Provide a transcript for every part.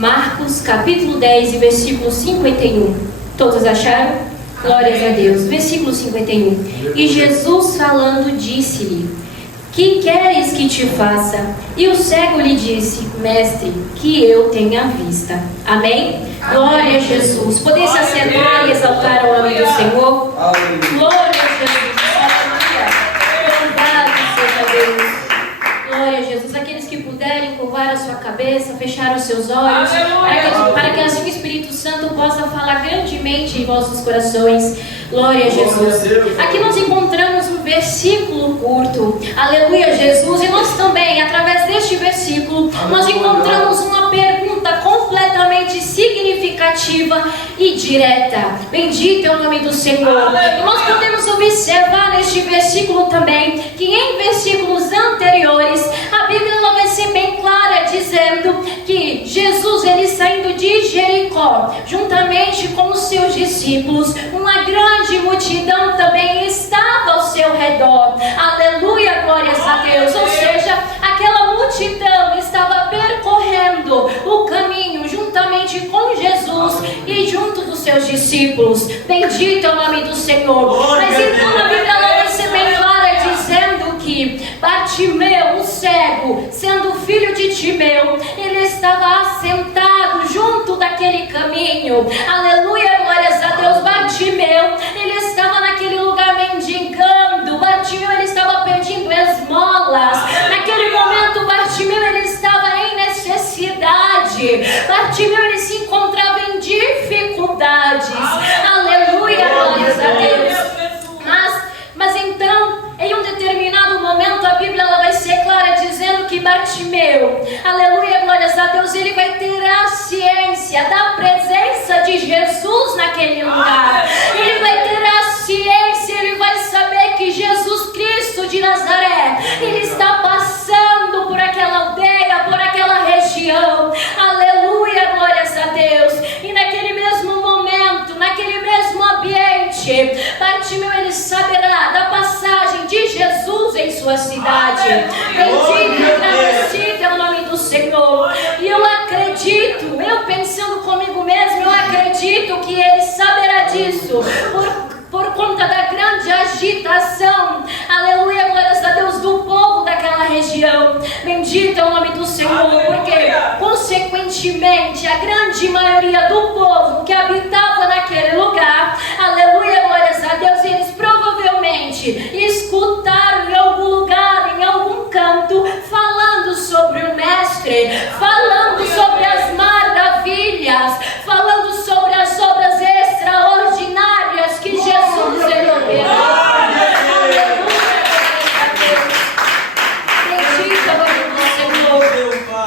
Marcos capítulo 10 e versículo 51. Todos acharam? Glórias a Deus. Versículo 51. E Jesus falando disse-lhe: que queres que te faça? E o cego lhe disse: Mestre, que eu tenha vista. Amém? Glória a Jesus. Podem se assentar e exaltar o nome do Senhor. Glória a Jesus. Louvado seja Deus. Glória a Jesus. Aqueles que puderem curvar a sua cabeça, fechar os seus olhos, para que assim o Espírito Santo possa falar grandemente em vossos corações. Glória a Jesus. Aqui nós encontramos um versículo curto. Aleluia, Jesus. E nós também, através deste versículo, nós encontramos uma pergunta completamente significativa e direta. Bendito é o nome do Senhor. E nós podemos observar neste versículo também que em versículos anteriores a Bíblia ela vai ser bem clara, dizendo que Jesus, ele saindo de Jericó, juntamente com os seus discípulos, uma grande multidão também estava ao seu redor. Aleluia, glórias a Deus. Ou seja, aquela multidão estava percorrendo o caminho juntamente com Jesus e junto dos seus discípulos. Bendito é o nome do Senhor. Mas então a Bíblia ela vai ser bem clara, dizendo que Bartimeu, o cego, sendo filho de Timeu, ele estava assentado junto daquele caminho. Aleluia, glórias a Deus. Bartimeu, ele estava naquele lugar mendigando. Bartimeu, ele estava pedindo esmolas. Naquele momento, Bartimeu, ele estava em necessidade. Bartimeu, ele se encontrava em dificuldades. Aleluia, glórias a Deus. Mas então, em um determinado momento, a Bíblia ela vai ser clara, dizendo que Bartimeu, aleluia, glórias a Deus, ele vai ter a ciência da presença de Jesus naquele lugar. Ele vai ter a ciência, ele vai saber que Jesus Cristo de Nazaré, ele está passando por aquela aldeia, por aquela região. Aleluia, glórias a Deus. E naquele mesmo momento, naquele mesmo ambiente, Bartimeu, ele saberá da passagem de Jesus em sua cidade. Bendito e agradecido é o nome do Senhor. E eu acredito, eu pensando comigo mesmo, eu acredito que ele saberá disso por conta da grande agitação, aleluia, glórias a Deus, do povo daquela região. Bendito é o nome do Senhor, porque consequentemente a grande maioria do povo que habitava naquele lugar, aleluia, glórias a Deus, eles provavelmente escutaram em algum lugar, em algum canto, falando sobre o Mestre, falando sobre as maravilhas, falando sobre as obras extraordinárias que Jesus ele operou.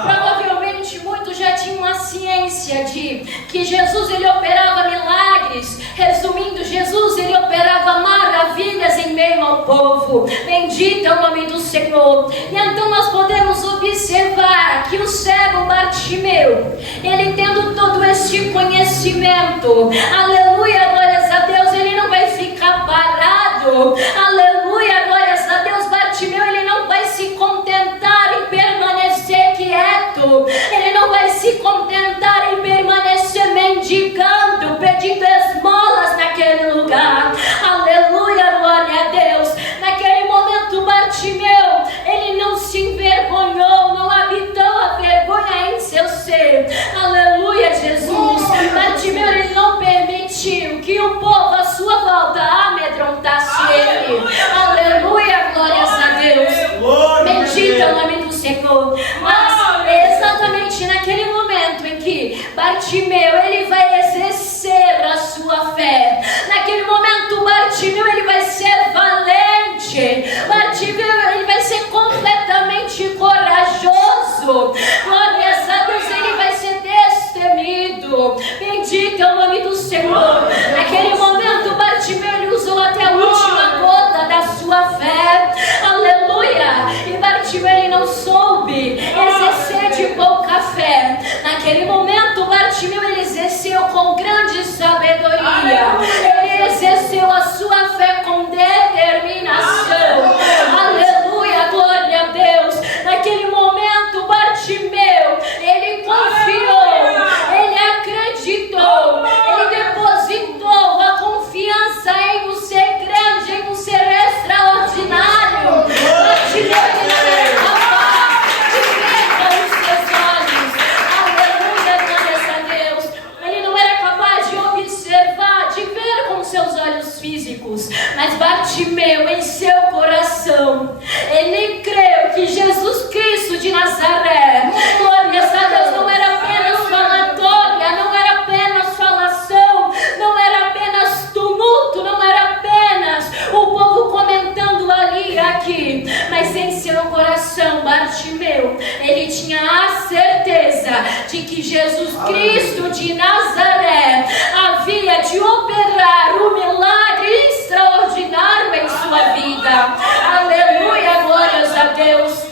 Provavelmente muitos já tinham a ciência de que Jesus ele operava milagres. Resumindo, Jesus ele operava maravilhas em meio ao povo. Bendito é o nome do Senhor. E então nós podemos observar que o cego Bartimeu, ele tendo todo este conhecimento, aleluia, glórias a Deus, ele não vai ficar parado. Aleluia, glórias a Deus. Bartimeu, ele não vai se contentar em permanecer quieto. Ele não vai se contentar em permanecer mendigando, pedindo esmolas naquele lugar. Aleluia, glória a Deus. Naquele momento, Bartimeu, ele não se envergonhou, não habitou a vergonha em seu ser. Aleluia, Jesus. Bartimeu, ele não permitiu que o povo à sua volta amedrontasse ele. Aleluia, glórias a Deus. Bendito é o nome do Senhor. Mas é exatamente naquele momento em que Bartimeu, ele vai exercer a sua fé. Naquele momento, Bartimeu, ele vai ser valente. Bartimeu, ele vai ser completamente corajoso. Glórias a Deus, ele vai ser destemido. Bendito é o nome do Senhor. Naquele momento, Bartimeu, ele usou até a última gota da sua fé. Aleluia. E Bartimeu, ele não soube exercer de pouca fé. Naquele momento, Bartimeu, ele exerceu com grande sabedoria. Ele exerceu a sua fé com determinação. Aleluia, glória a Deus. Naquele momento, Bartimeu, Ele creu que Jesus Cristo de Nazaré, glórias a Deus, não era apenas falatória, não era apenas falação, não era apenas tumulto, não era apenas o povo comentando ali e aqui, mas em seu coração, Bartimeu, ele tinha a certeza de que Jesus Cristo de Nazaré havia de operar um milagre extraordinário em sua vida. Aleluia, glórias a Deus.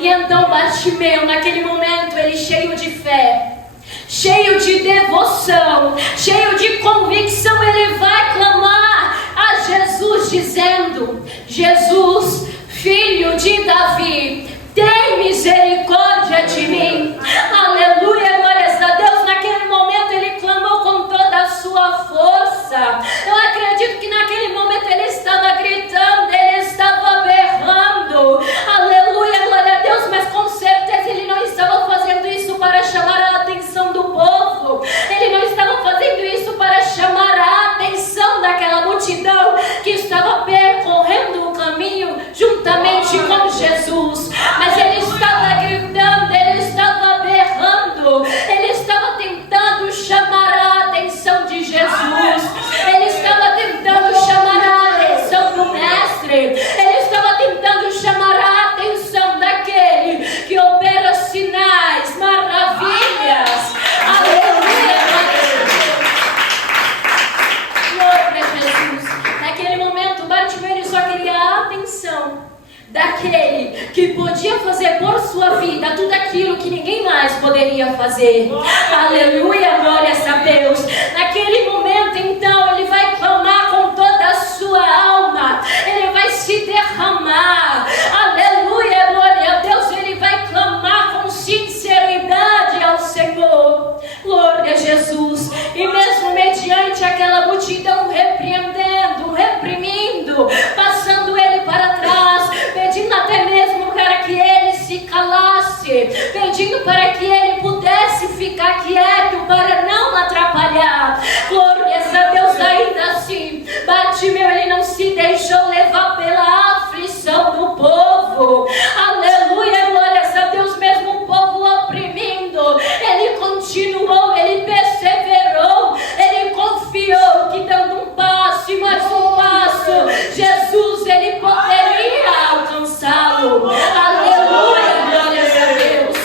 E então Bartimeu, naquele momento, ele cheio de fé, cheio de devoção, cheio de convicção, ele vai clamar a Jesus dizendo: Jesus, filho de Davi, tem misericórdia de mim. Aleluia, glórias a Deus. Naquele momento ele clamou com toda a sua força. Eu acredito que naquele momento ele estava gritando, ele estava berrando. Aleluia, glória a Deus. Mas com certeza ele não estava fazendo isso para chamar a atenção do povo. Ele não estava fazendo isso para chamar a atenção daquela multidão que estava percorrendo o caminho juntamente com Jesus. Mas ele estava gritando, ele estava berrando, ele estava tentando chamar a atenção de Jesus, ele estava tentando chamar a atenção do Mestre, ele estava tentando chamar a atenção daquele que opera sinais, maravilhas. Aleluia, glória a Jesus. Naquele momento, Bartimeu só queria a atenção daquele que podia fazer por sua vida tudo aquilo que ninguém mais poderia fazer. Aleluia, glórias a Deus. Naquele momento, então, ele vai clamar com toda a sua alma, ele vai se derramar. Aleluia, glória a Deus. Ele vai clamar com sinceridade ao Senhor. Glória a Jesus. E mesmo mediante aquela multidão repreendendo, reprimindo, passando ele para trás, pedindo até mesmo para que ele se calasse, pedindo para que ele pudesse ficar quieto para não atrapalhar. Glórias a Deus, ainda assim, Bartimeu, ele não se deixou levar pela aflição do povo. Aleluia, glórias a Deus, mesmo o povo oprimindo, ele continuou, ele perseverou, ele confiou que dando um passo e mais um passo, Jesus, ele poderia alcançá-lo. Aleluia, glórias a Deus.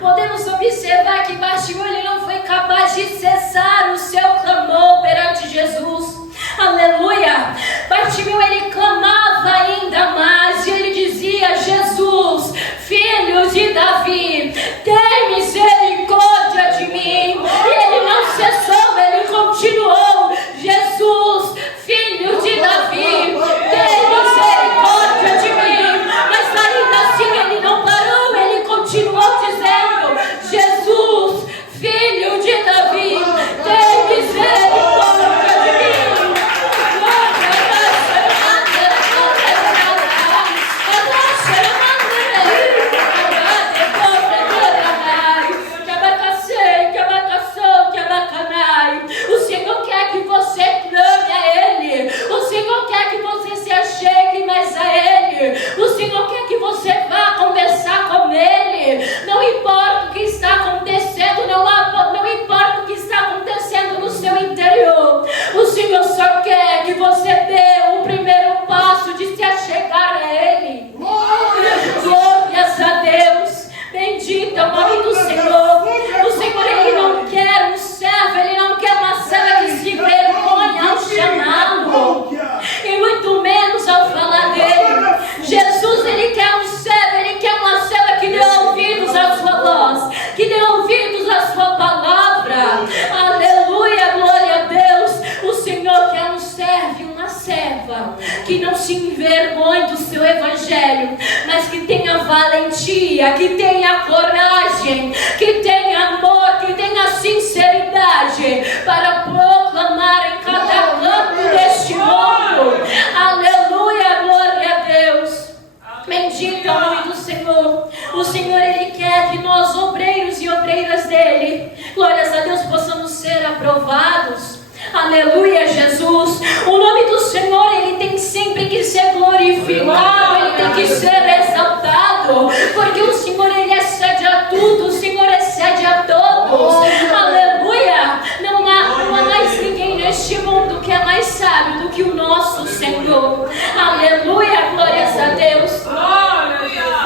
Podemos observar que Bartimeu, ele não foi capaz de cessar o seu clamor perante Jesus. Aleluia. Bartimeu, ele clamava ainda mais e ele dizia: Jesus, filho de Davi, tem misericórdia de mim. E ele não cessou, ele continuou: Jesus, filho de Davi, tem misericórdia de mim. Mas ainda assim ele não parou, ele continuou dizendo: Jesus, filho de Davi, tem misericórdia de mim. O Senhor quer que você clame a Ele. O Senhor quer que você se achegue mais a Ele. O Senhor quer que você vá conversar com Ele. Não importa o que está acontecendo, não importa o que está acontecendo no seu interior. O Senhor só quer que você dê o primeiro passo de se achegar a Ele. Glórias a Deus. Bendito é o nome do Senhor. O Senhor, Ele não quer um servo, Ele não quer uma serva que se vergonha ao chamá-lo, e muito menos ao falar dele. Jesus, Ele quer um servo, Ele quer uma serva que dê ouvidos à sua voz, que dê ouvidos à sua palavra. Aleluia, glória a Deus. O Senhor quer um servo e uma serva que não se envergonhe do seu evangelho, mas que tenha valentia, que tenha coragem, que tenha amor, que tenha sinceridade para proclamar em cada canto deste mundo. Aleluia, glória a Deus. Bendito é o nome do Senhor. O Senhor, Ele quer que nós, obreiros e obreiras dele, glórias a Deus, possamos ser aprovados. Aleluia, Jesus. O nome do Senhor, ele tem sempre que ser glorificado, ele tem que ser exaltado, porque o Senhor, ele excede a tudo, o Senhor excede a todos. Aleluia. Não há mais ninguém neste mundo que é mais sábio do que o nosso Senhor. Aleluia, glórias a Deus.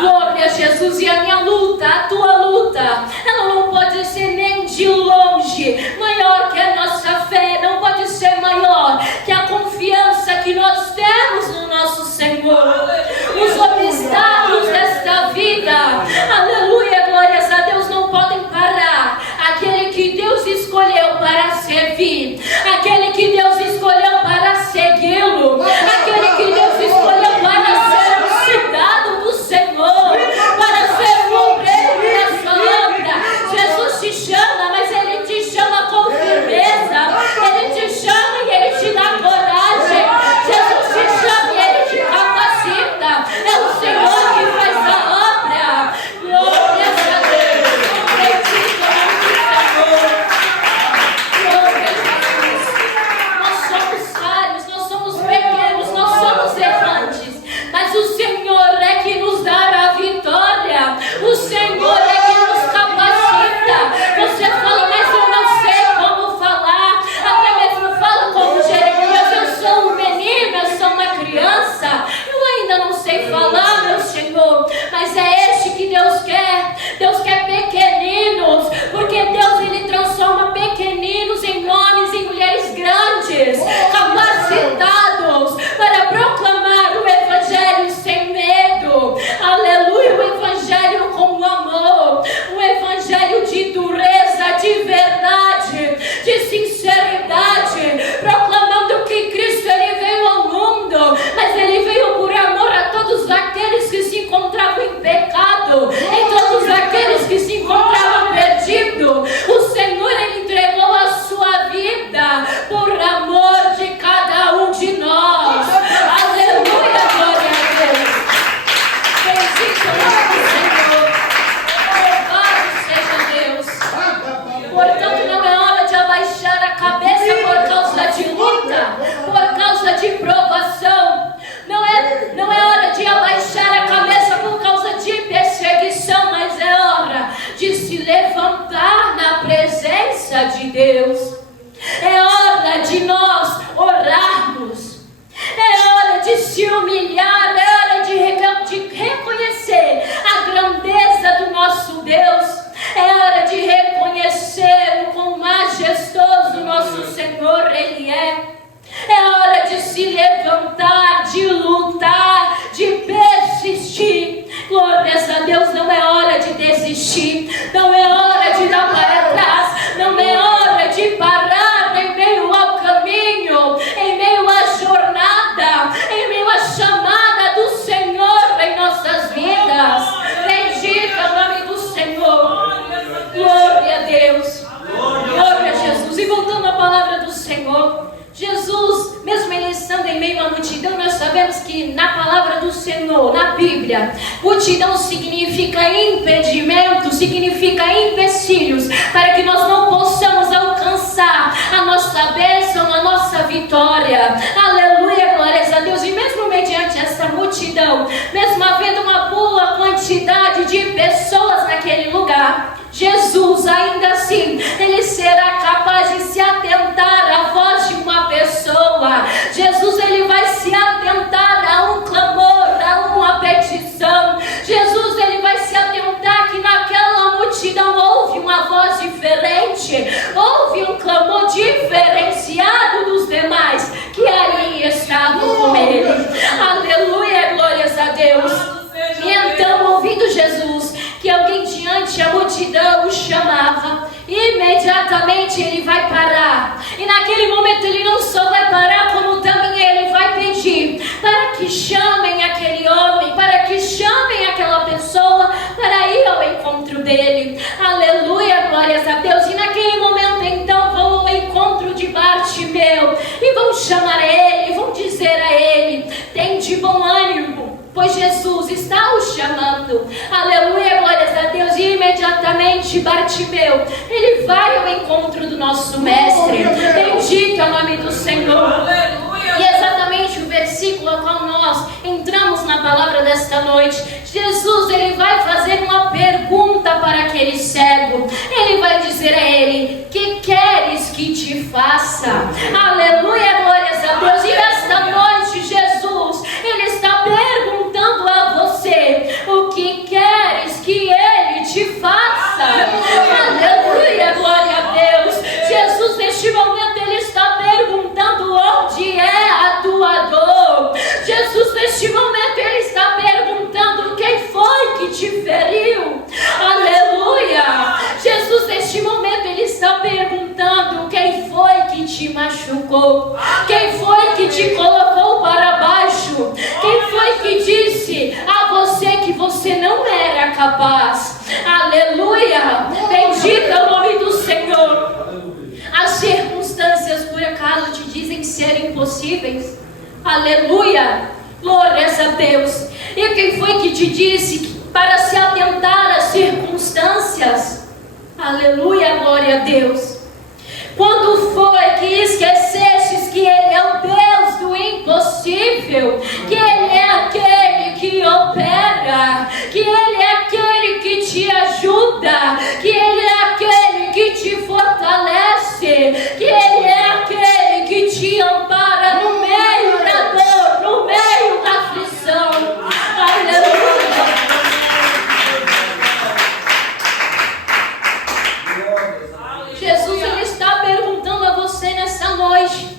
Glória a Jesus. E a minha luta, a tua luta, ela não pode ser nem de longe maior que a nossa fé, não pode ser maior que a confiança que nós temos no nosso Senhor. Os obstáculos desta vida, aleluia, glórias a Deus, não podem parar aquele que Deus escolheu para servir, aquele que Deus escolheu para segui-lo, aquele que Deus escolheu para ser um cidadão do Senhor, para ser um obreiro nessa obra. Jesus te chama, mas Ele te chama com firmeza, Ele te chama e Ele te dá coragem. Jesus te chama e Ele te capacita. É o Senhor que faz a obra. Glória a Deus. Bendito é o Senhor. Glória a Jesus. Nós somos falhos, nós somos pequenos, nós somos errantes, mas o Senhor é que nos dá a vitória. O Senhor é que nos capacita. Você fala, mas eu não sei como falar. Até mesmo fala como Jeremias, eu sou um menino, eu sou uma criança, eu ainda não sei falar, meu Senhor. Mas é este que Deus quer. Deus quer pequeninos, porque Deus, ele transforma pequeninos em homens e mulheres grandes, capacitados para proclamar o Evangelho sem medo. Aleluia, o Evangelho com amor, o Evangelho de dureza, de verdade, de sinceridade, proclamando que Cristo, ele veio ao mundo, mas ele veio por amor a todos aqueles que se encontravam em pecado, em todos aqueles que se encontravam perdidos. O Senhor, ele entregou a sua vida por amor de cada um de nós. Aleluia, glória a Deus. Bendito é o nome do Senhor. Louvado seja Deus. Portanto, não é hora de abaixar a cabeça por causa de luta, por causa de provação. Não é hora de abaixar a cabeça por causa de perseguição, mas é hora de se levantar na presença de Deus. É hora de nós orarmos. É hora de se humilhar, é hora de reconhecer a grandeza do nosso Deus. É hora de reconhecer o quão majestoso nosso Senhor ele é. É hora de se levantar, de lutar, de persistir. Glórias a Deus, não é hora de desistir, não é hora de dar para trás, não é hora de parar em meio ao caminho, em meio à jornada, em meio à chamada do Senhor em nossas vidas. Bendito é o nome do Senhor. Glória a Deus. Glória a Jesus. E voltando à palavra do Senhor, Jesus, mesmo ele estando em meio à multidão, nós sabemos que na palavra do Senhor, na Bíblia, multidão significa impedimento, significa empecilhos, para que nós não possamos alcançar a nossa bênção, a nossa vitória. Aleluia, glórias a Deus. E mesmo mediante essa multidão, mesmo havendo uma boa quantidade de pessoas naquele lugar, Jesus, ainda assim, ele será capaz de se atentar à voz de uma pessoa. Jesus, ele vai se atentar a um clamor, a uma petição. Jesus, ele vai se atentar que naquela multidão houve uma voz diferente, houve um clamor diferenciado dos demais que ali estavam com ele. Aleluia, glórias a Deus. E então, ouvindo Jesus que alguém diante a multidão o chamava, imediatamente ele vai parar. E naquele momento ele não só vai parar, como também ele vai pedir para que chamem aquele homem, para que chamem aquela pessoa para ir ao encontro dele. Aleluia, glórias a Deus. E naquele momento então vão ao encontro de Bartimeu e vão chamar ele, vão dizer a ele: tem de bom ânimo, pois Jesus está o chamando. Aleluia, glórias a Deus. E imediatamente Bartimeu, ele vai ao encontro do nosso mestre. Bendito é o palavra desta noite, Jesus, ele vai fazer uma pergunta para aquele cego. Ele vai dizer a ele: que queres que te faça? Aleluia, glórias a Deus. E nesta noite, Jesus, ele está perguntando a você: o que queres que ele te faça? Aleluia, glória a Deus. Jesus, neste momento, ele está perguntando: onde é a tua dor? Jesus, neste momento, ele está perguntando: quem foi que te feriu? Aleluia. Jesus, neste momento, ele está perguntando: quem foi que te machucou? Quem foi que te colocou para baixo? Quem foi que disse a você que você não era capaz? Aleluia. Bendito é o nome do Senhor. As circunstâncias por acaso te dizem ser impossíveis? Aleluia, glórias a Deus. E quem foi que te disse que para se atentar às circunstâncias? Aleluia, glória a Deus. Quando foi que esquecestes que Ele é o Deus do impossível? Que Ele é aquele que opera, que Ele é aquele que te ajuda, que Ele é aquele que te fortalece, que Ele é aquele que te ampara no meio da dor, no meio da aflição. Aleluia. Jesus, ele está perguntando a você nessa noite: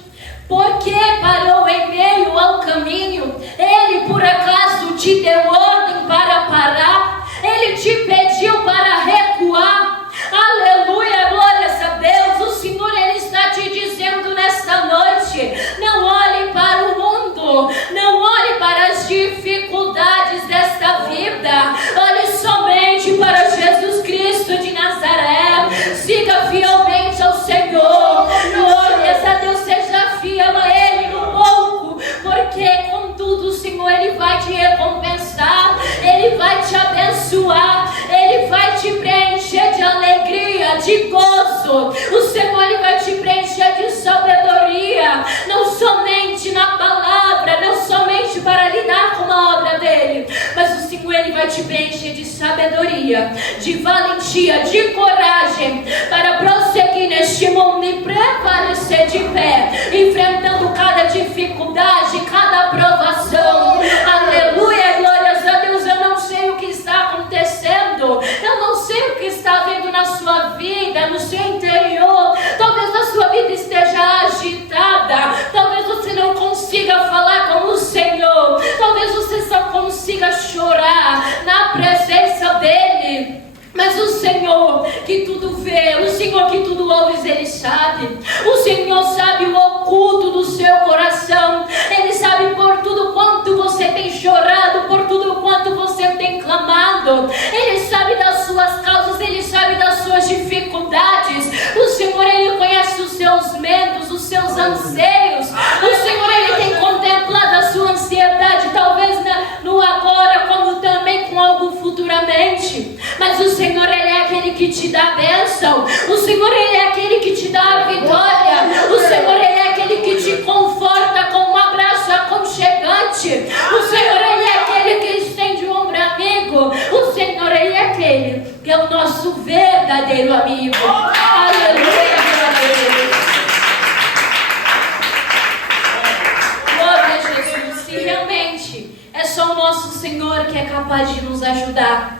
por que parou em meio ao caminho? Ele por acaso te deu ordem para parar? Ele te pediu para recuar? Aleluia, glórias a Deus. O Senhor, ele está te dizendo nesta noite: não olhe para o mundo, não olhe para as dificuldades desta vida, olhe somente para Jesus Cristo de Nazaré. Siga fielmente ao Senhor. Glórias a Deus, seja fiel a Ele no pouco, porque contudo o Senhor, Ele vai te recompensar, Ele vai te abençoar, Ele vai te preencher de alegria, de gozo. O Senhor, Ele vai te preencher de sabedoria, não somente na palavra, não somente para lidar com a obra dEle, mas o Senhor, Ele vai te preencher de sabedoria, de valentia, de coragem, para prosseguir neste mundo e prevalecer de pé, enfrentando cada dificuldade, cada provação. Aleluia, glórias a Deus. Eu não sei o que está acontecendo, eu não sei o que está havendo na sua vida, no seu interior. Talvez a sua vida esteja agitada, talvez você não consiga falar com o Senhor, talvez você só consiga chorar na presença dEle. Mas o Senhor que tudo vê, o Senhor que tudo ouve, Ele sabe. O Senhor sabe o oculto do seu coração. Ele sabe por tudo quanto você tem chorado, por tudo quanto você tem clamado. Ele sabe das suas causas, Ele sabe das suas dificuldades. O Senhor, Ele conhece os seus medos, os seus anseios. O Senhor, Ele tem contemplado a sua ansiedade, talvez no agora, como também com algo futuramente. Mas o Senhor, Ele é aquele que te dá a bênção. O Senhor, Ele é aquele que te dá a vitória. O Senhor, Ele é aquele que te conforta com um abraço aconchegante. O Senhor, Ele é aquele que estende o ombro amigo. O Senhor, Ele é aquele que é o nosso verdadeiro amigo. Aleluia, glória a Jesus. Se realmente é só o nosso Senhor que é capaz de nos ajudar,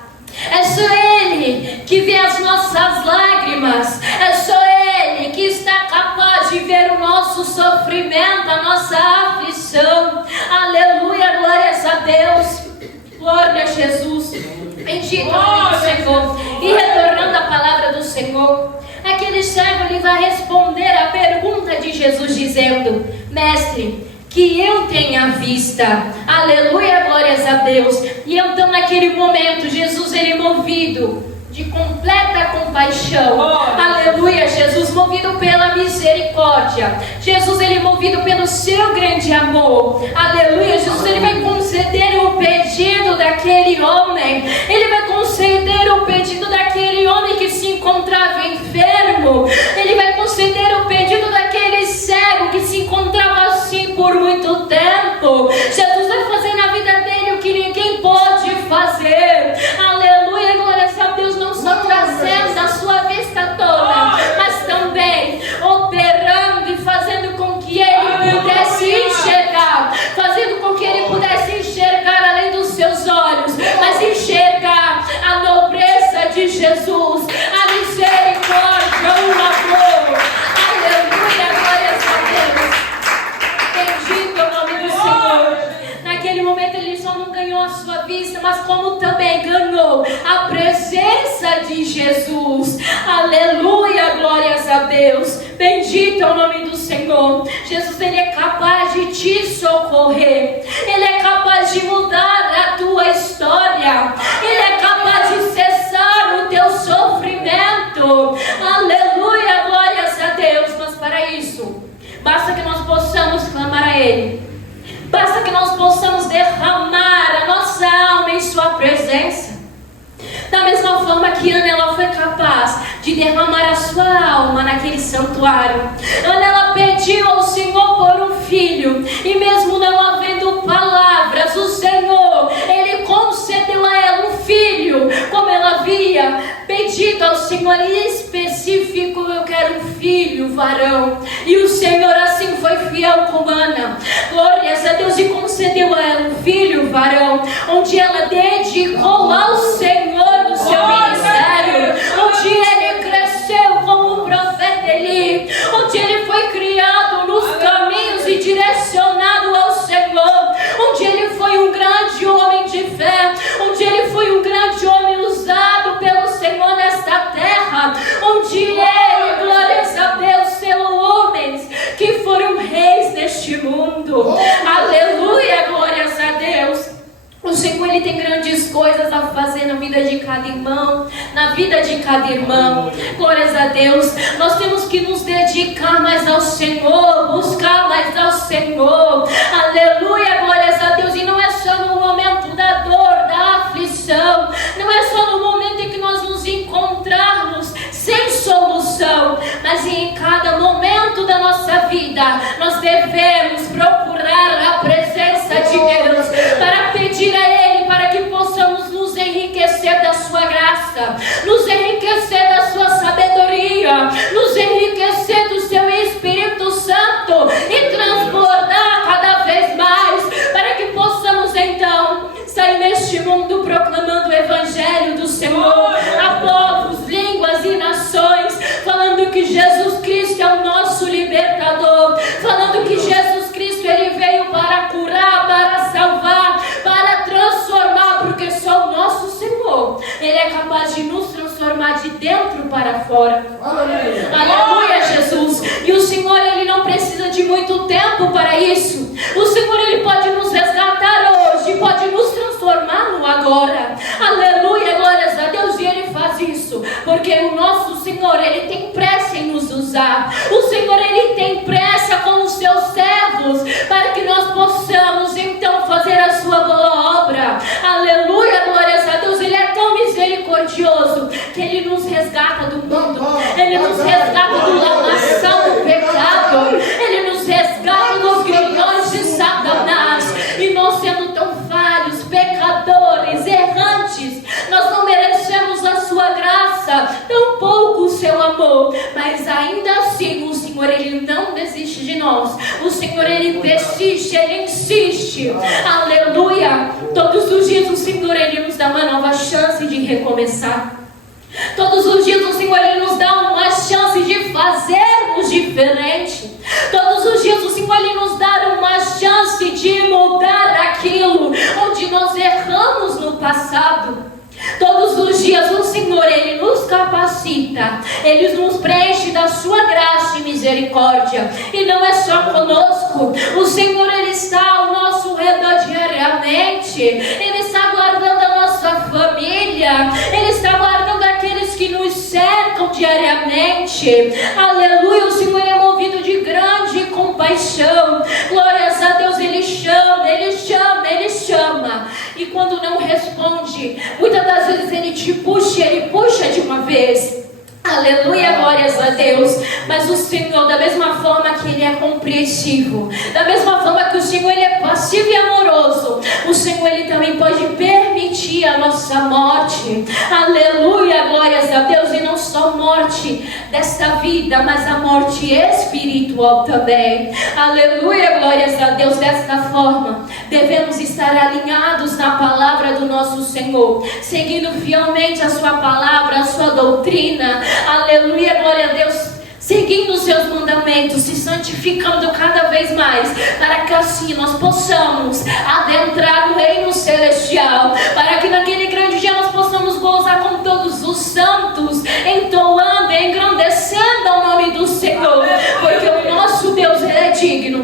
é só Ele que vê as nossas lágrimas, é só Ele que está capaz de ver o nosso sofrimento, a nossa aflição. Aleluia, glórias a Deus. Glória a Jesus. Bendito é o nome do Senhor. E retornando à palavra do Senhor, aquele cego, ele vai responder a pergunta de Jesus dizendo: Mestre, que eu tenha vista. Aleluia, glórias a Deus. E então naquele momento, Jesus, ele movido de completa compaixão, aleluia, Jesus, movido pela misericórdia, Jesus, ele movido pelo seu grande amor, aleluia, Jesus, ele vai conceder o pedido daquele homem, ele vai conceder o pedido daquele homem que se encontrava enfermo, ele vai conceder o pedido daquele cego que se encontrava assim por muito tempo. Jesus vai fazer na vida dele o que ninguém mas como também ganhou a presença de Jesus. Aleluia, glórias a Deus. Bendito é o nome do Senhor. Jesus, Ele é capaz de te socorrer. Ele é capaz de mudar a tua história. Ele é capaz de cessar o teu sofrimento. Aleluia, glórias a Deus. Mas para isso, basta que nós possamos clamar a Ele. Basta que nós possamos derramar a nossa alma em sua presença. Da mesma forma que Ana, ela foi capaz de derramar a sua alma naquele santuário. Ana, ela pediu ao Senhor por um filho, e mesmo não havendo palavras, o Senhor, Ele concedeu a ela um filho, como ela havia pedido ao Senhor em específico: eu quero um filho varão. E o Senhor assim foi fiel com Ana, glórias a Deus, e concedeu a ela um filho varão, onde ela dedicou ao Senhor no seu ministério, onde ele cresceu como um profeta Eli, onde ele foi criado nos caminhos e direcionado ao Senhor, onde ele foi um grande homem de fé, onde ele foi um grande homem usado pelo Senhor nesta terra, onde ele, glórias a Deus, selou homens que foram reis neste mundo. Aleluia, glórias a Deus. O Senhor, Ele tem grandes coisas a fazer na vida de cada irmão, na vida de cada irmão. Glórias a Deus. Nós temos que nos dedicar mais ao Senhor, buscar mais ao Senhor. Aleluia, glórias a Deus. E não é só no momento da dor, da aflição, não é só no momento em que nós nos encontrarmos sem solução, mas em cada momento da nossa vida nós devemos procurar a presença de Deus para pedir a Ele para que possamos nos enriquecer da sua graça, nos enriquecer da sua sabedoria, nos enriquecer do seu Espírito Santo e transbordar cada vez mais, para que possamos então sair neste mundo proclamando o Evangelho do Senhor a povos, línguas e nações, falando que Jesus Cristo é o nosso libertador, falando que Jesus Cristo, Ele veio para curar, para salvar, para transformar, porque só o nosso Senhor, Ele é capaz de nos transformar de dentro para fora. Aleluia, aleluia, Jesus. E o Senhor, Ele não precisa de muito tempo para isso. O Senhor, Ele pode nos resgatar hoje, pode nos transformar no agora. Aleluia, glórias a Deus. E Ele faz isso porque o nosso Senhor, Ele tem pressa em nos usar. O Senhor, Ele tem pressa com os seus servos, para que nós possamos então fazer a sua boa obra. Aleluia, glórias a Deus. Ele é tão misericordioso que Ele nos resgata do mundo, Ele nos resgata do lamaçal do pecado, Ele nos resgata dos grilhões de Satanás. E nós, sendo tão falhos, pecadores, errantes, nós não merecemos a sua graça, tampouco o seu amor, mas ainda assim o Senhor, Ele não desiste de nós. O Senhor, Ele persiste, Ele insiste. Aleluia. Todos os dias o Senhor, Ele nos dá uma nova chance de recomeçar. Todos os dias o Senhor, Ele nos dá uma chance de fazermos diferente. Todos os dias o Senhor, Ele nos dá uma chance de mudar aquilo onde nós erramos no passado. Todos os dias o Senhor, Ele nos capacita, Ele nos preenche da sua graça e misericórdia. E não é só conosco. O Senhor, Ele está ao nosso redor diariamente. Ele está guardando a nossa família, Ele está guardando aqueles que nos cercam diariamente. Aleluia, o Senhor é movido de grande compaixão. Glórias a Deus. Ele chama, Ele chama, Ele chama. E quando não responde, muitas das vezes Ele te puxa, Ele puxa de uma vez. Aleluia, glórias a Deus. Mas o Senhor, da mesma forma que Ele é compreensivo, da mesma forma que o Senhor, Ele é passivo e amoroso, o Senhor, Ele também pode permitir a nossa morte. Aleluia, glórias a Deus. E não só morte desta vida, mas a morte espiritual também. Aleluia, glórias a Deus. Desta forma, devemos estar alinhados na palavra do nosso Senhor, seguindo fielmente a sua palavra, a sua doutrina. Aleluia, glória a Deus. seguindo os seus mandamentos, se santificando cada vez mais, para que assim nós possamos adentrar no reino celestial, para que naquele grande dia nós possamos gozar com todos os santos, entoando e engrandecendo o nome do Senhor, porque o nosso Deus, Ele é digno,